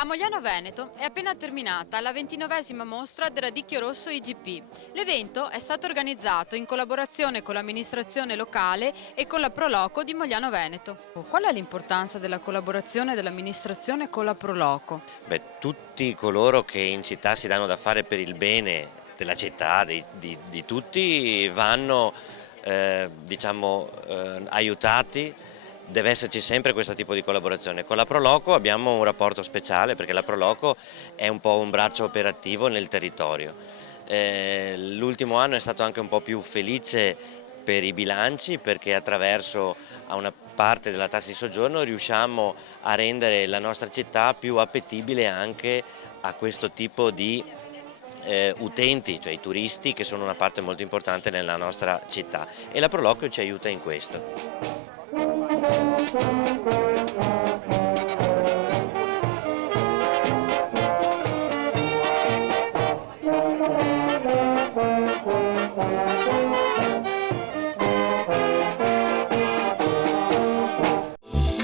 A Mogliano Veneto è appena terminata la 29esima mostra del Radicchio Rosso IGP. L'evento è stato organizzato in collaborazione con l'amministrazione locale e con la Proloco di Mogliano Veneto. Qual è l'importanza della collaborazione dell'amministrazione con la Proloco? Tutti coloro che in città si danno da fare per il bene della città, di tutti, vanno aiutati. Deve esserci sempre questo tipo di collaborazione. Con la Proloco abbiamo un rapporto speciale perché la Proloco è un po' un braccio operativo nel territorio. L'ultimo anno è stato anche un po' più felice per i bilanci perché attraverso a una parte della tassa di soggiorno riusciamo a rendere la nostra città più appetibile anche a questo tipo di utenti, cioè i turisti, che sono una parte molto importante nella nostra città, e la Proloco ci aiuta in questo.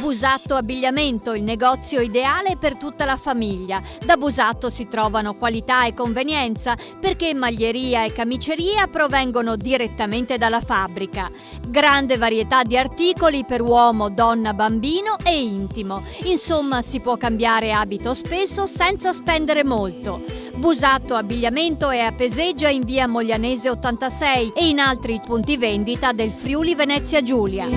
Busatto Abbigliamento, il negozio ideale per tutta la famiglia. Da Busatto si trovano qualità e convenienza perché maglieria e camiceria provengono direttamente dalla fabbrica. Grande varietà di articoli per uomo, donna, bambino e intimo. Insomma, si può cambiare abito spesso senza spendere molto. Busatto Abbigliamento è a Peseggia in via Moglianese 86 e in altri punti vendita del Friuli Venezia Giulia.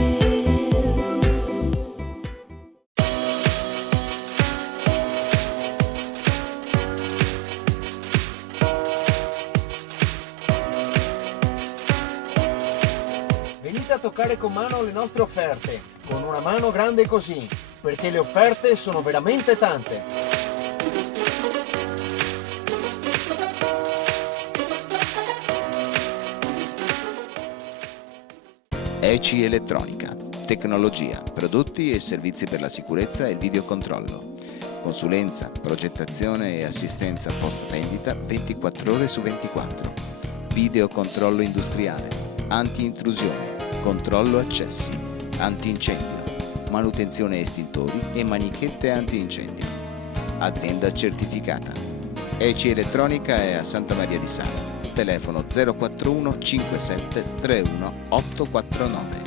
Venite a toccare con mano le nostre offerte, con una mano grande così, perché le offerte sono veramente tante. ECI Elettronica, tecnologia, prodotti e servizi per la sicurezza e il videocontrollo. Consulenza, progettazione e assistenza post vendita 24 ore su 24. Videocontrollo industriale, anti-intrusione, controllo accessi, antincendio, manutenzione estintori e manichette antincendio. Azienda certificata. ECI Elettronica è a Santa Maria di Sala. Telefono 041 57 31 849.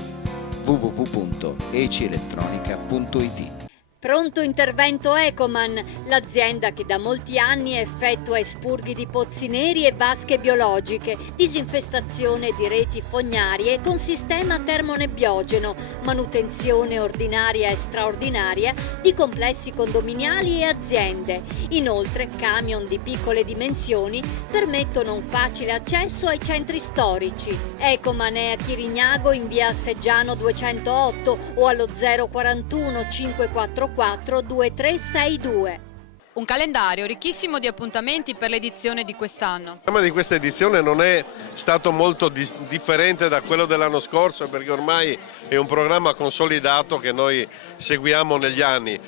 www.ecielettronica.it. Pronto intervento Ecoman, l'azienda che da molti anni effettua espurghi di pozzi neri e vasche biologiche, disinfestazione di reti fognarie con sistema termonebbiogeno, manutenzione ordinaria e straordinaria di complessi condominiali e aziende. Inoltre, camion di piccole dimensioni permettono un facile accesso ai centri storici. Ecoman è a Chirignago in via Asseggiano 208 o allo 041 544 2362. Un calendario ricchissimo di appuntamenti per l'edizione di quest'anno. Il tema di questa edizione non è stato molto differente da quello dell'anno scorso perché ormai è un programma consolidato che noi seguiamo negli anni.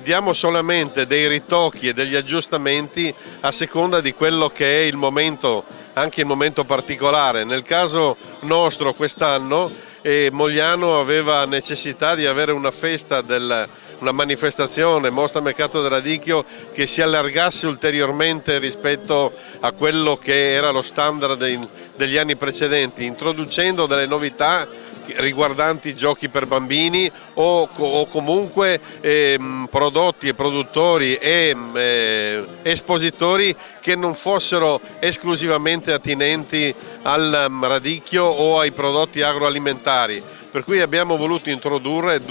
Diamo solamente dei ritocchi e degli aggiustamenti a seconda di quello che è il momento, anche il momento particolare. Nel caso nostro quest'anno Mogliano aveva necessità di avere una festa una manifestazione, mostra mercato del radicchio, che si allargasse ulteriormente rispetto a quello che era lo standard degli anni precedenti, introducendo delle novità riguardanti giochi per bambini o comunque prodotti e produttori e espositori che non fossero esclusivamente attinenti al radicchio o ai prodotti agroalimentari. Per cui abbiamo voluto introdurre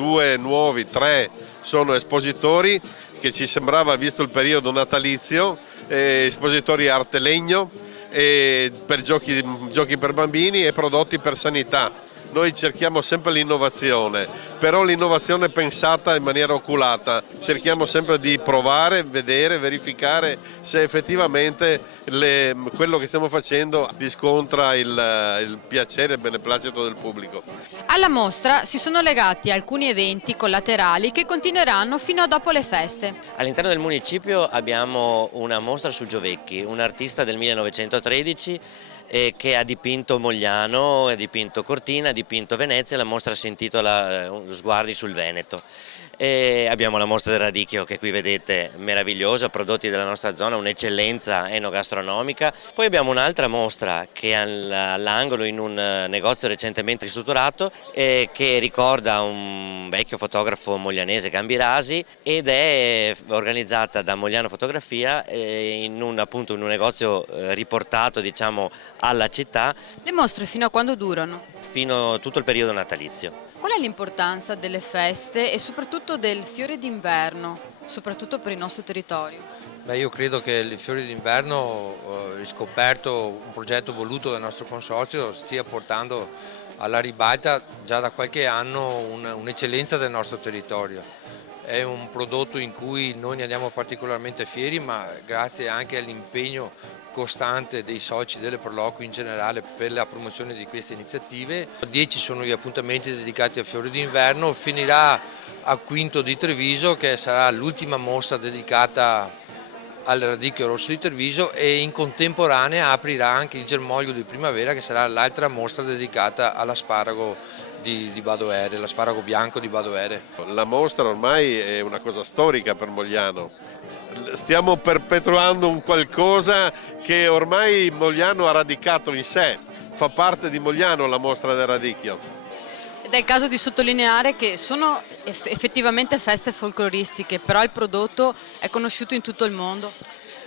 tre sono espositori che ci sembrava, visto il periodo natalizio, espositori arte legno, per giochi per bambini e prodotti per sanità. Noi cerchiamo sempre l'innovazione, però l'innovazione pensata in maniera oculata. Cerchiamo sempre di provare, vedere, verificare se effettivamente quello che stiamo facendo riscontra il piacere e il beneplacito del pubblico. Alla mostra si sono legati alcuni eventi collaterali che continueranno fino a dopo le feste. All'interno del municipio abbiamo una mostra su Giovecchi, un artista del 1913 che ha dipinto Mogliano, ha dipinto Cortina, ha dipinto Venezia. La mostra si intitola Sguardi sul Veneto. E abbiamo la mostra del radicchio che qui vedete, meravigliosa, prodotti della nostra zona, un'eccellenza enogastronomica. Poi abbiamo un'altra mostra che è all'angolo in un negozio recentemente ristrutturato che ricorda un vecchio fotografo moglianese, Gambirasi, ed è organizzata da Mogliano Fotografia appunto in un negozio riportato, diciamo, alla città. Le mostre fino a quando durano? Fino a tutto il periodo natalizio. Qual è l'importanza delle feste e soprattutto del fiore d'inverno, soprattutto per il nostro territorio? Beh, io credo che il fiore d'inverno, riscoperto, un progetto voluto dal nostro consorzio, stia portando alla ribalta già da qualche anno un'eccellenza del nostro territorio. È un prodotto in cui noi ne andiamo particolarmente fieri, ma grazie anche all'impegno costante dei soci delle Proloco in generale per la promozione di queste iniziative. 10 sono gli appuntamenti dedicati al fiore d'inverno, finirà a Quinto di Treviso, che sarà l'ultima mostra dedicata al radicchio rosso di Treviso, e in contemporanea aprirà anche il germoglio di primavera, che sarà l'altra mostra dedicata all'asparago di Badoere, l'asparago bianco di Badoere. La mostra ormai è una cosa storica per Mogliano. Stiamo perpetuando un qualcosa che ormai Mogliano ha radicato in sé, fa parte di Mogliano la mostra del radicchio. Ed è il caso di sottolineare che sono effettivamente feste folcloristiche, però il prodotto è conosciuto in tutto il mondo.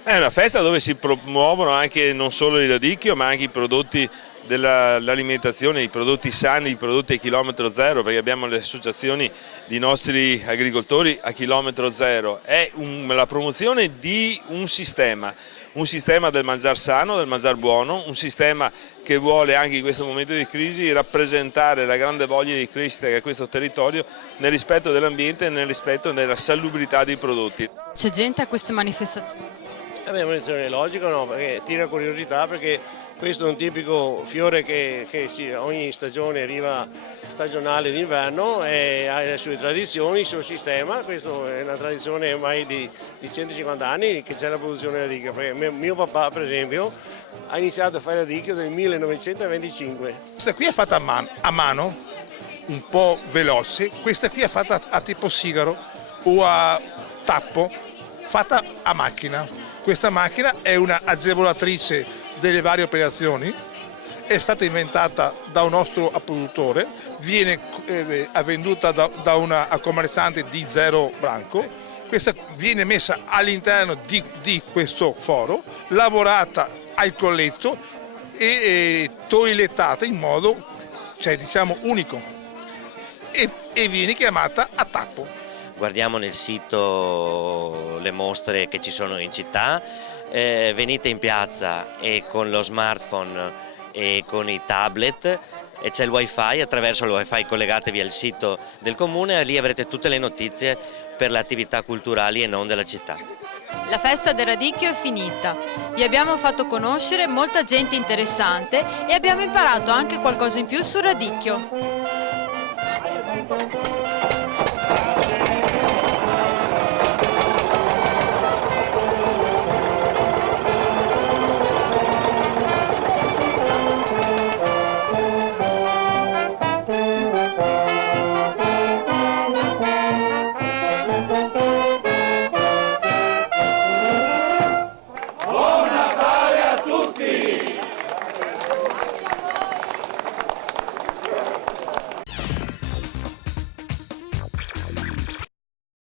È una festa dove si promuovono anche non solo il radicchio, ma anche i prodotti dell'alimentazione, i prodotti sani, i prodotti a chilometro zero, perché abbiamo le associazioni di nostri agricoltori a chilometro zero. È la promozione di un sistema del mangiare sano, del mangiare buono, un sistema che vuole anche in questo momento di crisi rappresentare la grande voglia di crescita che ha questo territorio nel rispetto dell'ambiente e nel rispetto della salubrità dei prodotti. C'è gente a queste manifestazioni? È una logica, no? Perché tira curiosità, perché questo è un tipico fiore che ogni stagione arriva stagionale d'inverno e ha le sue tradizioni, il suo sistema. Questa è una tradizione ormai di 150 anni che c'è la produzione di radicchio. Perché mio papà, per esempio, ha iniziato a fare radicchio nel 1925. Questa qui è fatta a mano, un po' veloce. Questa qui è fatta a tipo sigaro o a tappo, fatta a macchina. Questa macchina è una agevolatrice delle varie operazioni, è stata inventata da un nostro produttore, viene venduta da una commerciante di zero branco, questa viene messa all'interno di questo foro, lavorata al colletto e toilettata in modo, diciamo, unico e viene chiamata a tappo. Guardiamo nel sito le mostre che ci sono in città, venite in piazza e con lo smartphone e con i tablet e c'è il wifi, attraverso il wifi collegatevi al sito del comune e lì avrete tutte le notizie per le attività culturali e non della città. La festa del radicchio è finita, vi abbiamo fatto conoscere molta gente interessante e abbiamo imparato anche qualcosa in più sul radicchio.